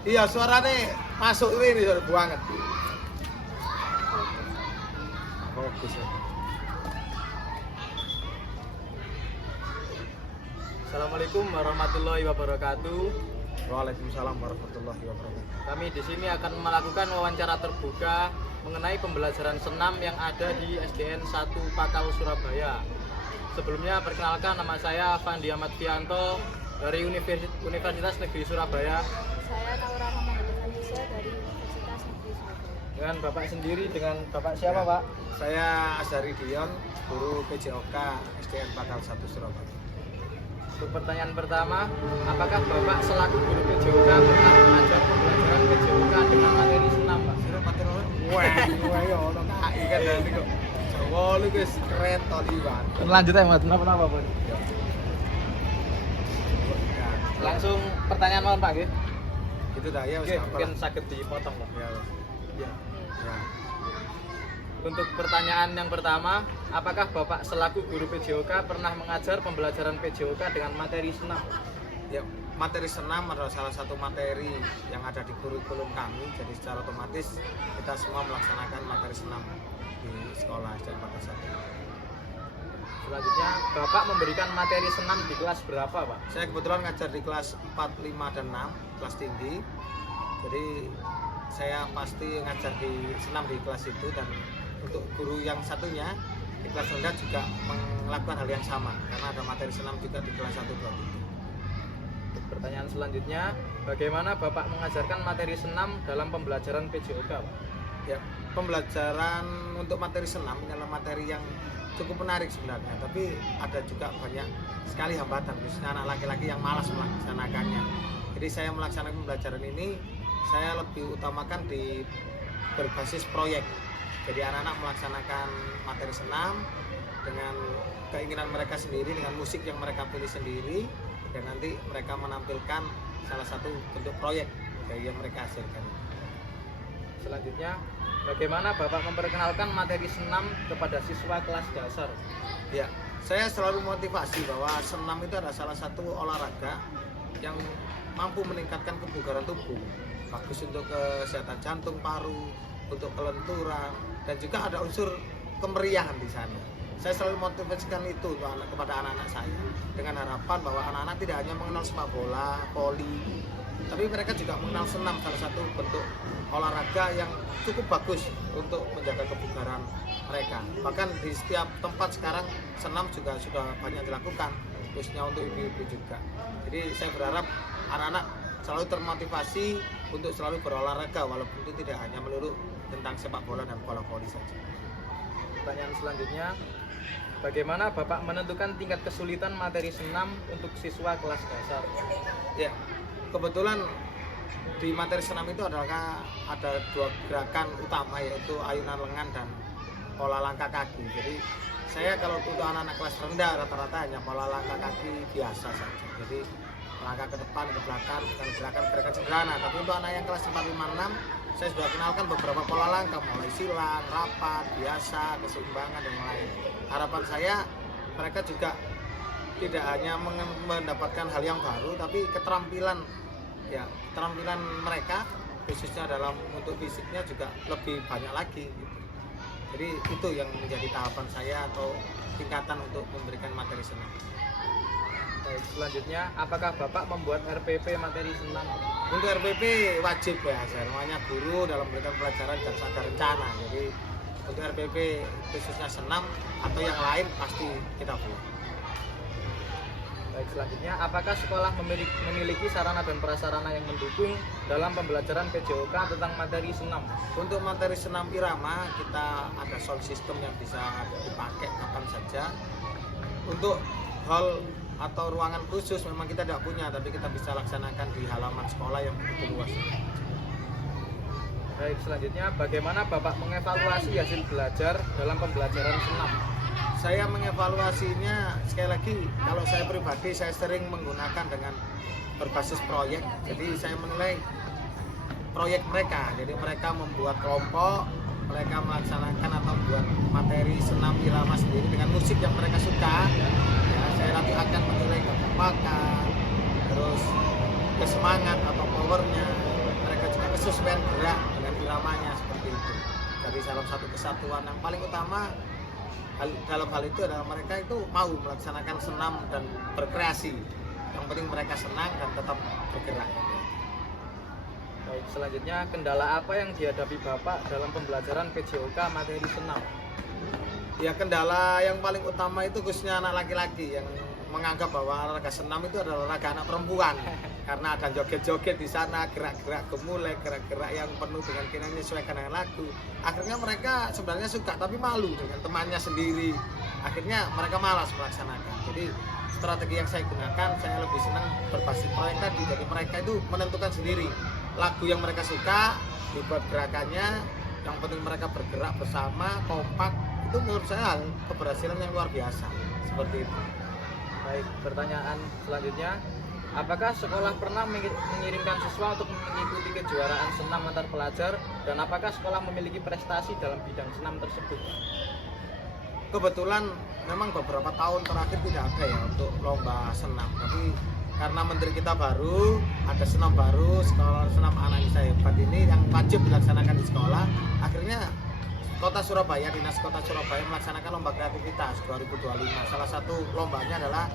Iya, suaranya masuk ini suara banget. Fokus ya. Assalamualaikum warahmatullahi wabarakatuh. Waalaikumsalam warahmatullahi wabarakatuh. Kami di sini akan melakukan wawancara terbuka mengenai pembelajaran senam yang ada di SDN 1 Pakal Surabaya. Sebelumnya perkenalkan, nama saya Fandi Ahmad Fianto dari Universitas Negeri Surabaya. Saya Naura Rahmanudin Anissa dari Universitas Negeri Surabaya. Dengan Bapak sendiri, dengan Bapak siapa Pak? Saya Azhari Dion, guru PJOK SDN Pakal 1 Surabaya. Untuk pertanyaan pertama, apakah Bapak selaku guru PJOK pernah mengajar pembelajaran PJOK dengan materi senam Pak? Wah, ya ono KI kan nanti kok. Jawa lu guys keren to liwat. Lanjut ya Mas, kenapa Pak? Langsung pertanyaan mohon Pak, nggih. Itu dah ya Oke, mungkin sakit dipotong Pak. Ya. Ya. Ya. Untuk pertanyaan yang pertama, apakah Bapak selaku guru PJOK pernah mengajar pembelajaran PJOK dengan materi senam? Ya, materi senam adalah salah satu materi yang ada di kurikulum kami. Jadi secara otomatis kita semua melaksanakan materi senam di sekolah SDN Pakal 1. Selanjutnya, Bapak memberikan materi senam di kelas berapa, Pak? Saya kebetulan ngajar di kelas 4, 5, dan 6, kelas tinggi. Jadi saya pasti ngajar di senam di kelas itu, dan untuk guru yang satunya di kelas rendah juga melakukan hal yang sama karena ada materi senam juga di kelas 1, 2, 3. Pertanyaan selanjutnya, bagaimana Bapak mengajarkan materi senam dalam pembelajaran PJOK, Pak? Ya, pembelajaran untuk materi senam adalah materi yang cukup menarik sebenarnya, tapi ada juga banyak sekali hambatan, khususnya anak laki-laki yang malas melaksanakannya. Jadi saya melaksanakan pembelajaran ini, saya lebih utamakan di berbasis proyek. Jadi anak-anak melaksanakan materi senam dengan keinginan mereka sendiri, dengan musik yang mereka pilih sendiri, dan nanti mereka menampilkan salah satu bentuk proyek dari yang mereka hasilkan. Selanjutnya, bagaimana Bapak memperkenalkan materi senam kepada siswa kelas dasar? Ya, saya selalu motivasi bahwa senam itu adalah salah satu olahraga yang mampu meningkatkan kebugaran tubuh, bagus untuk kesehatan jantung, paru, untuk kelenturan, dan juga ada unsur kemeriahan di sana. Saya selalu motivasikan itu kepada anak-anak saya dengan harapan bahwa anak-anak tidak hanya mengenal sepak bola, voli, tapi mereka juga mengenal senam, salah satu bentuk olahraga yang cukup bagus untuk menjaga kebugaran mereka. Bahkan di setiap tempat sekarang senam juga sudah banyak dilakukan, khususnya untuk ibu-ibu juga. Jadi saya berharap anak-anak selalu termotivasi untuk selalu berolahraga, walaupun itu tidak hanya melulu tentang sepak bola dan bola voli saja. Pertanyaan selanjutnya, bagaimana Bapak menentukan tingkat kesulitan materi senam untuk siswa kelas dasar? Ya, kebetulan di materi senam itu adalah ada dua gerakan utama, yaitu ayunan lengan dan pola langkah kaki. Jadi saya kalau untuk anak-anak kelas rendah rata-rata hanya pola langkah kaki biasa saja. Jadi langkah ke depan, ke belakang, bukan gerakan sederhana. Tapi untuk anak yang kelas 4, 5, 6, saya sudah kenalkan beberapa pola langkah, mulai silang, rapat, biasa, keseimbangan, dan lain. Harapan saya mereka juga tidak hanya mendapatkan hal yang baru, tapi keterampilan mereka khususnya dalam untuk fisiknya juga lebih banyak lagi gitu. Jadi itu yang menjadi tahapan saya atau tingkatan untuk memberikan materi senam. Baik, selanjutnya, apakah Bapak membuat RPP materi senam? Untuk RPP wajib ya, namanya guru dalam memberikan pelajaran dan ada rencana. Jadi untuk RPP khususnya senam atau yang lain pasti kita buat. Baik, selanjutnya, apakah sekolah memiliki sarana dan prasarana yang mendukung dalam pembelajaran PJOK tentang materi senam? Untuk materi senam irama kita ada sound system yang bisa dipakai kapan saja. Untuk hall atau ruangan khusus memang kita tidak punya, tapi kita bisa laksanakan di halaman sekolah yang begitu luas. Baik, selanjutnya, bagaimana Bapak mengevaluasi hasil belajar dalam pembelajaran senam? Saya mengevaluasinya, sekali lagi, kalau saya pribadi saya sering menggunakan dengan berbasis proyek. Jadi saya menilai proyek mereka. Jadi mereka membuat kelompok, mereka melaksanakan atau membuat materi senam irama sendiri dengan musik yang mereka suka. Ya, saya nanti akan menilai kekompakan, terus kesemangat atau powernya, menjaga juga kesesuaian gerak dengan iramanya seperti itu. Jadi dalam satu kesatuan yang paling utama dalam hal itu adalah mereka itu mau melaksanakan senam dan berkreasi. Yang penting mereka senang dan tetap bergerak. Baik, selanjutnya kendala apa yang dihadapi Bapak dalam pembelajaran PJOK materi senam? Ya, kendala yang paling utama itu khususnya anak laki-laki yang menganggap bahwa olahraga senam itu adalah olahraga anak perempuan karena ada joget-joget di sana, gerak-gerak gemulai, gerak-gerak yang penuh dengan keinginan menyesuaikan dengan lagu. Akhirnya mereka sebenarnya suka tapi malu dengan temannya sendiri. Akhirnya mereka malas melaksanakan. Jadi strategi yang saya gunakan, saya lebih senang berbasis proyek tadi. Jadi mereka itu menentukan sendiri lagu yang mereka suka, dibuat gerakannya. Yang penting mereka bergerak bersama, kompak. Itu menurut saya keberhasilan yang luar biasa. Seperti itu. Baik, pertanyaan selanjutnya, apakah sekolah pernah mengirimkan siswa untuk mengikuti kejuaraan senam antar pelajar dan apakah sekolah memiliki prestasi dalam bidang senam tersebut? Kebetulan memang beberapa tahun terakhir tidak ada ya untuk lomba senam, tapi karena menteri kita baru, ada senam baru, sekolah senam anak saya hebat ini yang wajib dilaksanakan di sekolah. Akhirnya Kota Surabaya, Dinas Kota Surabaya melaksanakan lomba kreativitas 2025. Salah satu lombanya adalah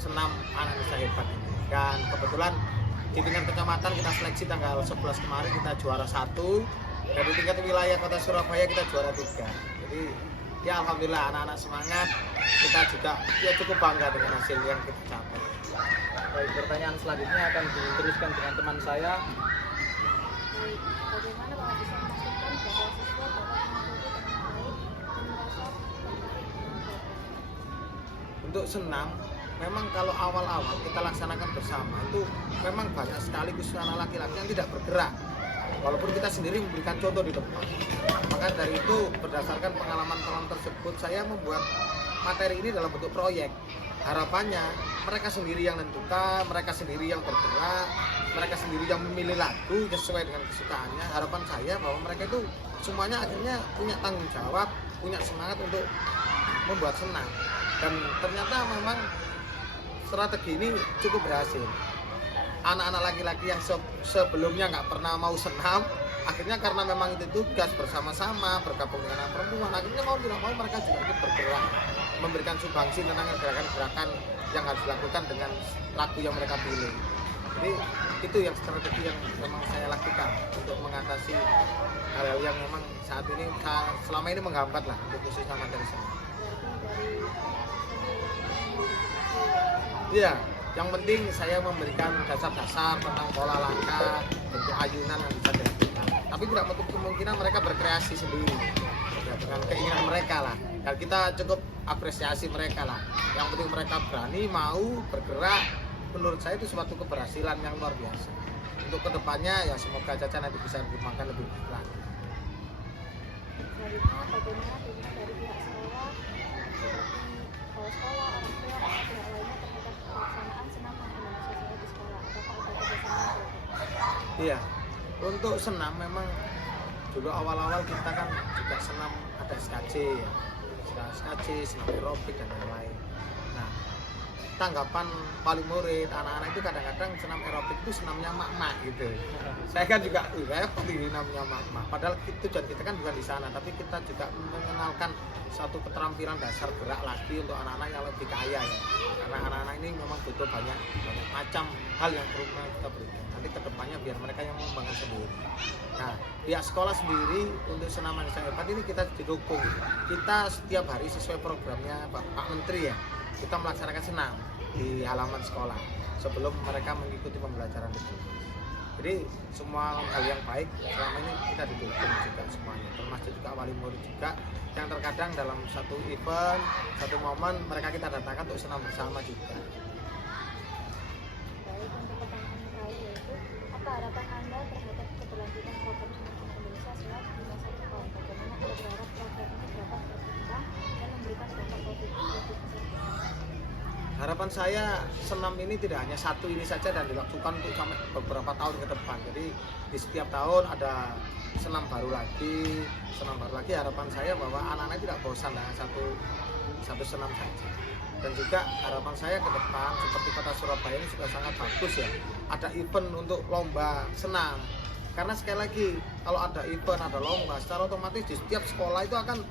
senam anak saya hebat ini. Dan kebetulan di tingkat kecamatan kita seleksi tanggal 11 kemarin kita juara 1. Dan di tingkat wilayah Kota Surabaya kita juara 3. Jadi ya alhamdulillah anak-anak semangat. Kita juga ya cukup bangga dengan hasil yang kita capai. Baik, pertanyaan selanjutnya akan diteruskan dengan teman saya. Baik, bagaimana Bapak bisa memastikan bahwa siswa dapat mengikuti dengan baik dan merasa tertarik dengan program? Untuk senam, memang kalau awal-awal kita laksanakan bersama itu memang banyak sekali khususnya anak laki-laki yang tidak bergerak. Walaupun kita sendiri memberikan contoh di depan. Maka dari itu berdasarkan pengalaman-pengalaman tersebut saya membuat materi ini dalam bentuk proyek. Harapannya mereka sendiri yang menentukan, mereka sendiri yang bergerak, mereka sendiri yang memilih lagu sesuai dengan kesukaannya. Harapan saya bahwa mereka itu semuanya akhirnya punya tanggung jawab, punya semangat untuk membuat senam. Dan ternyata memang strategi ini cukup berhasil. Anak-anak laki-laki yang sebelumnya nggak pernah mau senam, akhirnya karena memang itu tugas bersama-sama bergabung dengan anak perempuan, akhirnya mau tidak mau mereka juga ikut bergerak, memberikan sumbangsi tentang gerakan-gerakan yang harus dilakukan dengan lagu yang mereka pilih. Jadi itu yang strategi yang memang saya lakukan untuk mengatasi hal-hal yang memang saat ini selama ini menghambat lah untuk khususnya materi senam. Iya, yang penting saya memberikan dasar-dasar tentang pola langkah, bentuk ayunan yang bisa dilakukan. Tapi tidak menutup kemungkinan mereka berkreasi sendiri ya, dengan keinginan mereka lah. Dan kita cukup apresiasi mereka lah. Yang penting mereka berani, mau bergerak. Menurut saya itu suatu keberhasilan yang luar biasa. Untuk kedepannya ya semoga Caca nanti bisa dikembangkan lebih lagi. Selanjutnya, bagaimana dukungan dari pihak sekolah seperti sekolah, orang tua, atau pihak lainnya terhadap pelaksanaan senam dan pendidikan sosial di sekolah? Apakah ada kerjasama? Iya, untuk senam memang dulu awal-awal kita kan juga senam ada SKJ ya, SKJ, senam aerobik dan lain-lain. Nah, tanggapan paling murid anak-anak itu kadang-kadang senam aerobik itu senamnya mak-mak gitu. Saya kan juga repot ini namanya mak-mak. Padahal tujuan kita kan bukan di sana, tapi kita juga mengenalkan satu keterampilan dasar gerak lagi untuk anak-anak yang lebih kaya ya. Karena anak-anak ini memang butuh banyak macam hal yang perlu kita berikan. Nanti kedepannya biar mereka yang mengembangkan sendiri. Nah, pihak sekolah sendiri untuk senam Anak Saya Hebat ini kita didukung. Kita setiap hari sesuai programnya Pak Menteri ya, kita melaksanakan senam di halaman sekolah sebelum mereka mengikuti pembelajaran itu. Jadi semua hal yang baik selama ini kita didukung juga semuanya, termasuk juga wali murid juga yang terkadang dalam satu event, satu momen mereka kita datangkan untuk senam bersama juga. Baik, untuk pertanyaan terakhir yaitu apa harapan Anda terhadap keberlanjutan program senam anak Indonesia setelah di masa depan? Bagaimana Anda berharap program ini dapat berkembang dan memberikan dampak positif bagi masyarakat? Harapan saya senam ini tidak hanya satu ini saja dan dilakukan untuk sampai beberapa tahun ke depan. Jadi di setiap tahun ada senam baru lagi. Harapan saya bahwa anak-anak tidak bosan dengan satu senam saja. Dan juga harapan saya ke depan seperti Kota Surabaya ini juga sangat bagus ya. Ada event untuk lomba senam. Karena sekali lagi kalau ada event, ada lomba, secara otomatis di setiap sekolah itu akan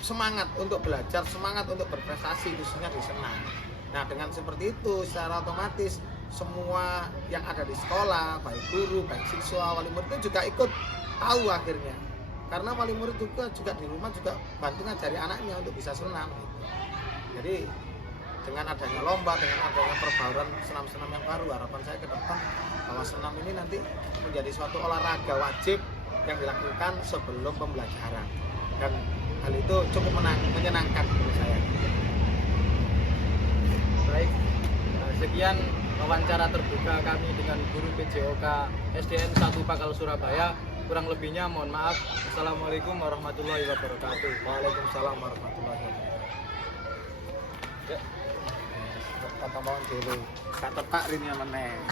semangat untuk belajar, semangat untuk berprestasi, khususnya di senam. Nah dengan seperti itu secara otomatis semua yang ada di sekolah, baik guru, baik siswa, wali murid itu juga ikut tahu akhirnya. Karena wali murid juga di rumah juga bantu ngajari anaknya untuk bisa senam. Jadi dengan adanya lomba, dengan adanya perbaruan senam-senam yang baru, harapan saya ke depan bahwa senam ini nanti menjadi suatu olahraga wajib yang dilakukan sebelum pembelajaran. Dan hal itu cukup menyenangkan menurut saya. Baik, sekian wawancara terbuka kami dengan guru PJOK SDN 1 Pakal Surabaya. Kurang lebihnya mohon maaf. Assalamualaikum warahmatullahi wabarakatuh. Waalaikumsalam warahmatullahi wabarakatuh. Kata mohon dulu, kata Pak Rin yang meneng.